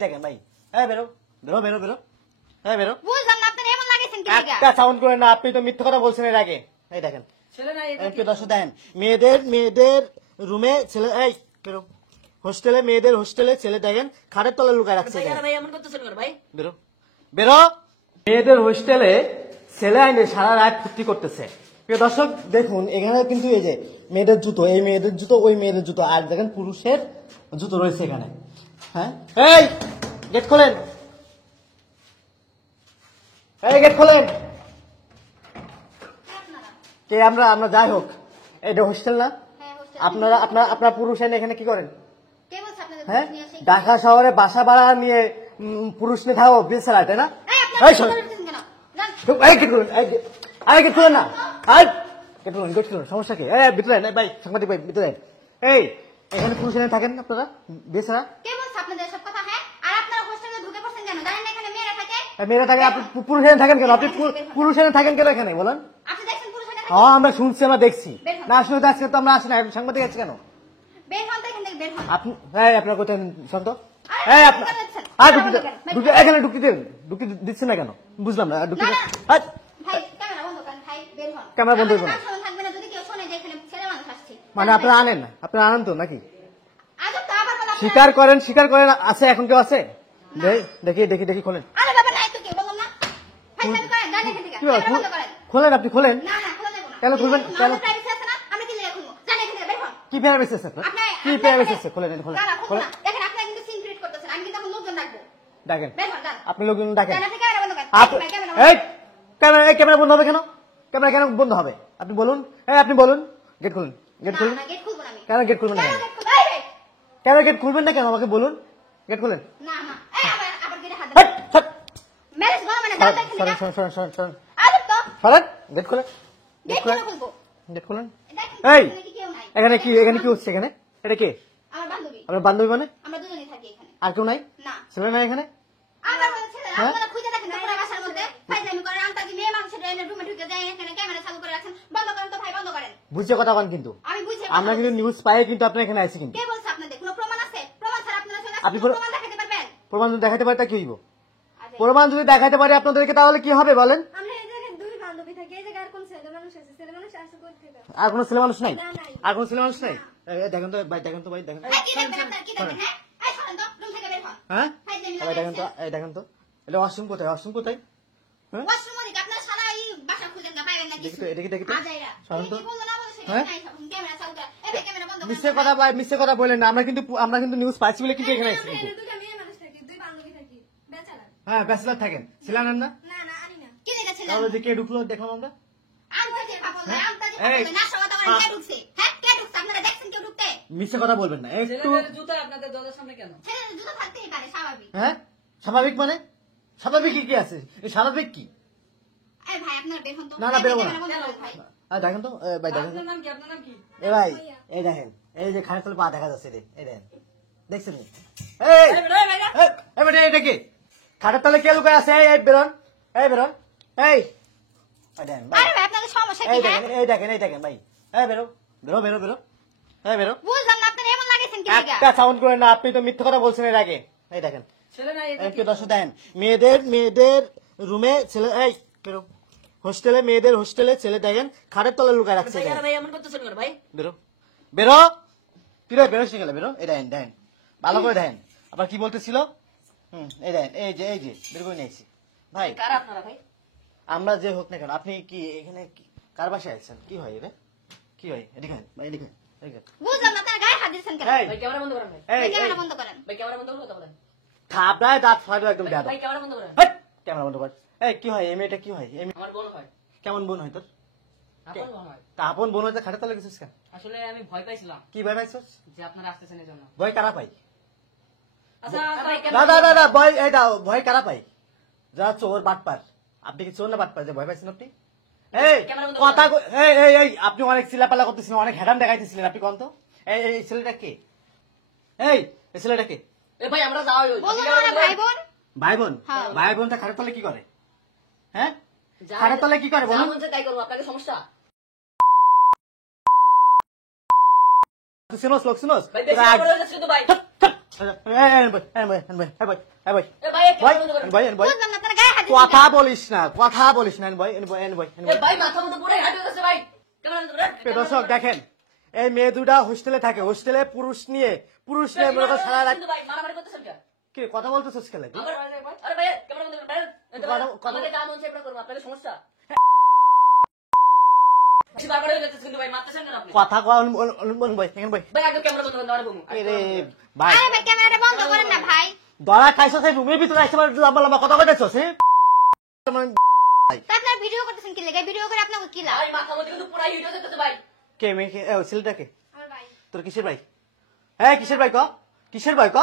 দেখেন ভাই, এই বেরো বেরো বেরো বেরো, এই বেরো। বুঝলাম না আপনার এমন লাগেছেন কি লাগা? একটা সাউন্ড করেন না, আপনি তো মিথ্যা কথা বলছেন এর আগে। এই দেখেন ছেলে নাই এটা এমপি দর্শক দেখেন, মেয়েদের রুমে ছেলে, এই বেরো, হোস্টেলে মেয়েদের হোস্টেলে ছেলে দেখেন খাটের তলায় লুকায় রাখছে। ভাই, ভাই এমন করতেছেন কেন ভাই? বেরো বেরো। মেয়েদের হোস্টেলে ছেলে আইনে সারা রাত ফুর্তি করতেছে। প্রিয় দর্শক দেখুন, এখানে কিন্তু এই যে মেয়েদের জুতো, এই মেয়েদের জুতো, ওই মেয়েদের জুতো, আর দেখেন পুরুষের জুতো রয়েছে এখানে। হ্যাঁ, এই গেট খোলেন, এই গেট খোলেন। কে আমরা? আমরা যাই হোক, এটা হোস্টেল না? হ্যাঁ, হোস্টেল। আপনারা আপনার পুরুষ আইনে এখানে কি করেন? কে বলছে আপনাদের হ্যাঁ, নিয়ে আসে? ঢাকা শহরে বাসা ভাড়া নিয়ে পুরুষ নিয়ে থাকো বেচারা, তাই না? এই আপনি এই আপনি শোন, বলতেছেন কেন? জান। এই গেট খুলুন, এই গেট খুলুন না, এই গেট খুলুন, গেট খুলুন, সমস্যা কি? এই ভিতরে আয়, ভাই সাংবাদিক ভাই ভিতরে আয়। এই এখানে পুরুষ এনে থাকেন আপনারা বেচারা? কে বলছে আপনাদের এসব কথা? হ্যাঁ, আর আপনারা হোস্টেলে ঢুকে পড়ছেন কেন? জানেন না এখানে মেয়েরা থাকে? মেয়েরা থাকে, আপনি পুরুষ এনে থাকেন কেন? আপনি পুরুষ এনে থাকেন কেন এখানে বলেন? আপনি দেখছেন পুরুষ এখানে থাকে? হ্যাঁ, আমরা শুনছি, আমরা দেখছি। বের হন। না আসলে তো আজকে তো আমরা আসি না, সাংবাদিক আছে কেন? বের হন তো এখান থেকে, বের হন। আপনি, এই আপনার কোথায় শান্ত? আরে, এই আপনি আপনার, কেন যাচ্ছেন? আর কেন ঢুকতে বলবেন? ঢুকতে এখানে ঢুকতে দিচ্ছেন না কেন? বুঝলাম না, ঢুকতে না, না। এই, ভাই ক্যামেরা বন্ধ করেন, ভাই বের হন। ক্যামেরা বন্ধ আমাদের করবো না। কাজ শোনা থাকবে না যদি কেউ শোনে যে এখানে ছেলে মানুষ আসছে। মানে আপনারা আনেন না? আপনারা আনেন তো নাকি? আজব তো, আবার বলা স্বীকার করেন, আছে এখন কেউ আছে? দেখি খোলেন। আরে বাবা নাই তো কেউ, বললাম না। ভাই চালু করেন, জান এখান থেকে। কি ব্যাপার? ক্যামেরা বন্ধ করেন। খোলেন, আপনি খোলেন। না, না, খোলা যাবে না। কেন খুলবেন? আমাদের কেন? প্রাইভেসি আছে না? আমরা কি লেগে খুলবো? জান এখান থেকে, বের হন। কি প্যারাবেস আছে আপনার? কি প্যারাবেস আছে? খোলেন, খোলেন, না, না, খুলবো খোলেন। না। দেখেন আপনারা কিন্তু সিন ক্রিয়েট করতেছেন। আমি কিন্তু এখন লোকজন রাখবো। দেখেন, বের হন, যান। আপনি লোকজন দেখেন। জান আপনি ক্যামেরা বন্ধ করেন। আপনি, ভাই, ক্যামেরা এই বন্ধ ক্যামেরা বন্ধ হবে কেন? ক্যামেরা কেন বন্ধ হবে? আপনি বলুন, আপনি বলুন। গেট খুলুন, গেট না, খুলুন। না, গেট খুলবো না আমি। কেন গেট খুলবেন না? কেন কেন? গেট খুলবো? এই, এই। কেন গেট খুলবেন না কেন? আমাকে বলুন, গেট খুলেন। না, না। এই, আবার গেটে হাত হাট, দেবেন। ছাড়। ম্যারেজ গো মানে যাও দেখেন সরেন, না। সরেন। আজব তো। সরেন, গেট খুলেন, গেট কেন খুলবো? গেট খুলেন। দেখেন এই, এখানে কি কেউ নাই। এখানে কি হচ্ছে এখানে? এটা কে? আমার বান্ধবী। আপনার বান্ধবী মানে? আমরা দুজনেই থাকি এখানে। আর কেউ নাই? না। ছেলে নাই এখানে? আমার মনে ছেলে, হ্যাঁ? আপনারা খুঁজে দেখেন তো পুরো বাসার মধ্যে। ফাইজলামি করেন, আমতা কি মেয়ে মানুষের রুমে ঢুকে যায় এখানে ক্যামেরা চালু করে রাখেন। বন্ধ করেন তো ভাই, বন্ধ করেন। বুঝছে কথা বলেন কিন্তু। আমি বুঝে আমরা কিন্তু নিউজ পাই কিন্তু আপনার এখানে আছি কিন্তু। কে বলছে আপনাদের কোনো প্রমাণ আছে? প্রমাণ ছাড়া আপনারা চলে আপনি আসছেন, প্রমাণ দেখাতে পারবেন? প্রমাণ যদি দেখাতে পারে তা কি হইব? আচ্ছা, প্রমাণ যদি দেখাতে পারে আপনাদেরকে তাহলে কি হবে বলেন? আমরা এই জায়গায় দুই বান্ধবী থাকি, এই জায়গায় আর কোন ছেলে মানুষ আছে? ছেলে মানুষ আসে কোথা থেকে? আর কোনো ছেলে মানুষ নাই? না, নাই। আর কোনো ছেলে মানুষ নাই? দেখেন তো ভাই, দেখেন তো ভাই, দেখেন। এই, কি দেখবেন আপনারা, কি দেখবেন? হ্যাঁ, এই সরেন তো, রুম থেকে বের হন। হ্যাঁ, ফাইজলামি না ভাই দেখেন তো, করছেন। দেখেন তো, এটা ওয়াশরুম কোথায়? ওয়াশরুম কোথায়? হ্যাঁ, ওয়াশরুম ওদিকে, আপনারা সারা এই বাসা খুঁজেন না, পাইবেন না কিছু। দেখি তো। আজাইরা। সরেন তো। কি বললো না বললো সেটা হ্যাঁ? নাই, ক্যামেরা চালু করে। এই ভাই, ক্যামেরা বন্ধ করেন। মিথ্যে কথা বলেন না। আমরা কিন্তু নিউজ পাইছি বলে কিন্তু এখানে আছি কিন্তু। আমরা দুইটা মেয়ে মানুষ থাকি, দুই বান্ধবী থাকি, বেচারা। হ্যাঁ, ব্যাচেলর থাকেন, ছেলে আনেন না? না, না, আনি না। কি দেখেছেন? তাহলে যে কে ঢুকলো দেখলাম আমরা। আমতা যে পাগল ভাই, আমতা যে এই, পাগল, না সওয়া দাওয়া কে ঢুকছে? হ্যাঁ, কে ঢুকছে? আপনারা দেখছেন কেউ ঢুকতে? মিথ্যে কথা বলবেন না একটু। ছেলেদের জুতা আপনাদের দরজার সামনে কেন? ছেলেদের জুতো থাকতেই পারে, স্বাভাবিক। হ্যাঁ, স্বাভাবিক মানে? স্বাভাবিক কি আছে? এই স্বাভাবিক কি? এই ভাই, আপনারা বের হন তো। না, বেরোবো না। ক্যামেরা বন্ধ করেন ভাই। দেখেন তো, ভাই দেখেন তো। আপনার নাম কি? আপনার নাম কি? এ ভাই, এই দেখেন, এই যে খানের তলে পা দেখা যাচ্ছে রে, এই দেখেন, দেখছেন? এই এই বেটা, এই বেটা। এই বেটা, এটা কি? খাটের তলে কে লুকায় আছে? এই বেরোন, এই বেরোন, এই দেখেন ভাই, আরে ভাই, আপনাদের সমস্যা কি? এই হ্যাঁ, দেখেন, এই দেখেন ভাই, এই বেরো, এই বেরো। বুঝলাম না আপনারা এমন লাগেছেন কি লাগা? একটা সাউন্ড করেন না, আপনি তো মিথ্যা কথা বলছেন এর আগে। এই দেখেন, ছেলে নাই এটা এমপি দর্শক দেখেন, মেয়েদের রুমে ছেলে, এই বেরো, মেয়েদের হোস্টেলে ছেলে দেখেন খাটের তলায় লুকায় রাখছে। ভাই, ভাই এমন করতেছেন কেন ভাই? বেরো কিরে, বেরো শিখালে বেরো। এই দেখেন ভালো করে দেখেন, আবার কি বলতেছিল? এই দেখেন, এই যে বের করে নিয়েছি ভাই। কারা আপনারা ভাই? আমরা যে হোক না কেন, আপনি কি এখানে কার বাসায় আছেন? কি হয় রে, কি হয়? এদিকে ভাই, এদিকে। বুঝলাম না আপনারা গায়ে হাত দিচ্ছেন কেন? এই, ভাই ক্যামেরা বন্ধ করেন ভাই। ভাই, ক্যামেরা বন্ধ করেন। ভাই ক্যামেরা বন্ধ করে কথা বলেন। থাবড়ায় দাঁত ফাটবে একদম গাদা। ভাই ক্যামেরা বন্ধ করেন। ক্যামেরা বন্ধ কর। এই কি হয়? এই মেয়েটা কি হয়? আমার বোন হয়। কেমন বোন হয় তোর? আপনার বোন হয়। তা আপন বোন হয়তো খাটে তলে গেছিস কেন? আসলে আমি ভয় পাইছিলাম কি ভয় পাইছিস? যে আপনারা আসতেছেন এই জন্য। ভয় কারা পাই? আচ্ছা ভাই দাদা ভয়, এই দাও, ভয় কারা পাই? যারা চোর বাটপার। আপনি কি চোর না বাটপার যে ভয় পাইছেন আপনি? এই কথা এই আপনি অনেক চিল্লাপাল্লা করতেছিলেন, অনেক হেডাম দেখাইতেছিলেন, আপনি কোন তো? এই ছেলেটা কে? এই ছেলেটা কে? এ ভাই আমরা যাওয়া বললাম না ওরা ভাই বোন। ভাই বোন? হ্যাঁ। ভাই বোন তা খাটের তলে কি করে? হ্যাঁ, খাটের তলে কি করে বলুন? তাই করবো, আপনাকে সমস্যা? শুনোস লোক শুনোস, ভাই বেশি বড় হয়ে যাচ্ছে তো ভাই। এ ভাই ক্যামেরা বন্ধ করেন বুঝলাম না আপনারা গায়ে হাত দিচ্ছেন কথা বলিস না কথা বলিস না ভাই এ ভাই মাথা মতো পুরো হাঁটু আছে ভাই ক্যামেরা বন্ধ করেন দর্শক দেখেন এই মেয়ে দুটা হোস্টেলে থাকে হোস্টেলে পুরুষ নিয়ে মনে করো সারা রাত ভাই মারামারি করতেছেন কেন কি কথা বলতেছিস খেলে তুই? আরে ভাই ক্যামেরা বন্ধ করেন কথা- আমাকে যা মন চাই আপনারা করুন আপনাদের সমস্যা বেশি বারবার হয়ে যাচ্ছে কিন্তু ভাই মারতেছেন কেন আপনি কথা কয় ভাই এখানে ভাই ভাই আগে ক্যামেরা বন্ধ করেন দাঁড়া বমু রে ভাই আরে ভাই ক্যামেরাটা বন্ধ করেন না ভাই ধরা খাইছো সেই রুমের ভিতরে আসছে লম্বা লম্বা কথা কইতেছস হ্যাঁ তা আপনারা ভিডিও করতেছেন কি লাগে ভিডিও করে আপনাকে কি লাভ ভাই মাথা মতো কিন্তু পুরো হিট হয়ে যাচ্ছে ভাই কে মেয়ে কে ছেলেটাকে আমার ভাই তোর কিসের ভাই হ্যাঁ কিসের ভাই ক কিসের ভাই ক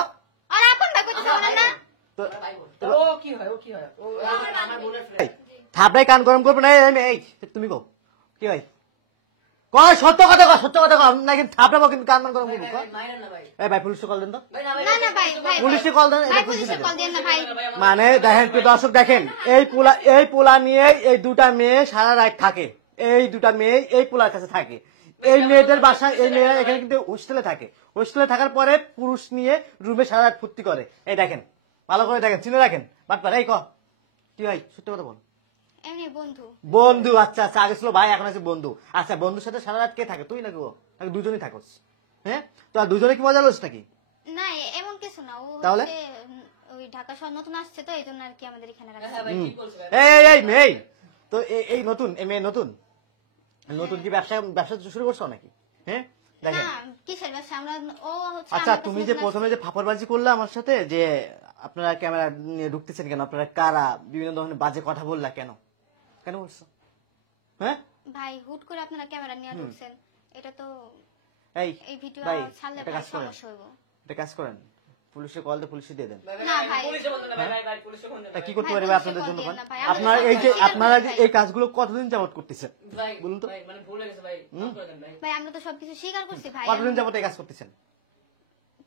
আর আপন ভাই কইতেছে বলেন না তোর ভাই ও কি হয় ও আমার বোনের ফ্রেন্ড থাপড়াই কান গরম করবে না এই তুমি কো কি ভাই কয় সত্য কথা কয় না কিন্তু থাপড়াবো কিন্তু কান গরম করবো ক মাইরেন না ভাই এই ভাই পুলিশে কল দেন তো ভাই না না না ভাই ভাই পুলিশে কল দেন ভাই পুলিশে কল দেন না ভাই মানে দেখেন প্রিয় দর্শক দেখেন এই পোলা নিয়ে এই দুটা মেয়ে সারা রাত থাকে এই দুটা মেয়ে এই পোলার কাছে থাকে এই মেয়েদের বাসায় এই মেয়েরা এখানে কিন্তু হোস্টেলে থাকে হোস্টেলে থাকার পরে পুরুষ নিয়ে রুমে সারা রাত ফুর্তি করে এই দেখেন ভালো করে দেখেন চিনে রাখেন বাটপার এই ক কি ভাই সত্যি কথা বল এমনি বন্ধু বন্ধু আচ্ছা আচ্ছা আগে ছিল ভাই এখন আছে বন্ধু আচ্ছা বন্ধুর সাথে সারা রাত কে থাকে তুই নাকি ও নাকি দুজনেই থাকোস হ্যাঁ তো আর দুজনে কি মজা লোস নাকি না এমন কিছু না ও তাহলে? হচ্ছে, ওই ঢাকা শহর নতুন আসছে তো এই জন্য আর কি আমাদের এখানে রাখা হ্যাঁ ভাই ঠিক বলছ ভাই এই মেয়ে তো এই নতুন এই মেয়ে নতুন নতুন কি ব্যবসা শুরু করছো নাকি হ্যাঁ দেখেন না কিসের ব্যবসা আমরা ও হচ্ছে আচ্ছা আমার তুমি কাছে যে নতুন প্রথমে যে ফাপড়বাজি করলে আমার সাথে যে আপনারা ক্যামেরা নিয়ে ঢুকতেছেন কেন আপনারা কারা বিভিন্ন ধরনের বাজে কথা বললা কেন কেন বলছো হ্যাঁ আসছে। ভাই হুট করে আপনারা ক্যামেরা নিয়ে ঢুকছেন এটা তো এই এই ভিডিও ভাই ছাড়লে একটা ভাই কাজ করেন সমস্যা হইব একটা কাজ করেন পুলিশে কল দিয়ে পুলিশে দিয়ে দেন না ভাই পুলিশে বলতে না ভাই পুলিশে ফোন দেন তা কি করতে ভাই, পারি পুলিশে আপনাদের call জন্য দিয়েন না ভাই, আপনার আমরা এই যে স্বীকার আপনারা করি যে ভাই। এই কাজগুলো কতদিন যাবত করতেছেন ভাই বলুন তো ভাই মানে ভুল হয়ে গেছে ভাই মাফ করে দেন ভাই ভাই আমরা তো সবকিছু স্বীকার করছি ভাই কতদিন যাবত এই কাজ করতেছেন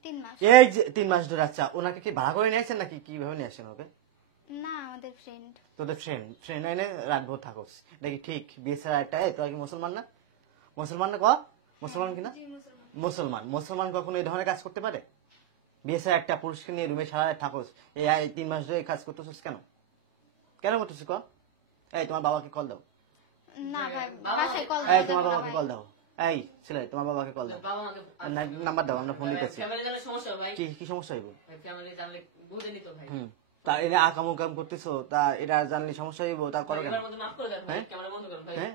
3 মাস এই যে 3 মাস ধরে আচ্ছা ওনাকে কি ভাড়া করে নিয়ে আসছেন নাকি কিভাবে নিয়ে আসছেন ওকে না আমাদের ফ্রেন্ড তোদের ফ্রেন্ড এনে রাত ভোর থাকোস এটা কি ঠিক বিয়ে ছাড়া একটা তোরা কি মুসলমান না মুসলমান কিনা মুসলমান কখনো এই ধরনের কাজ করতে পারে বিয়ে ছাড়া একটা পুরুষকে নিয়ে রুমে সারা রাত থাকোস এই 3 মাস ধরে এই কাজ করতেছিস কেন করতেছিস ক এই তোমার বাবাকে কল দাও না ভাই বাসায় কল এই তোমার বাবাকে কল দাও এই ছেলে তোমার বাবাকে কল দাও বাবা আমাকে নাম্বার দাও আমরা ফোন দিতেছি ফ্যামিলি জানলে সমস্যা হবে ভাই কি সমস্যা হইব ফ্যামিলি জানলে বুঝে নিত ভাই তা এনে আকাম উকাম করতেছো তা এটা জানলে সমস্যা হইব তা করো কেন এবার মধ্যে মাফ করে দেন ভাই ক্যামেরা বন্ধ করুন ভাই হ্যাঁ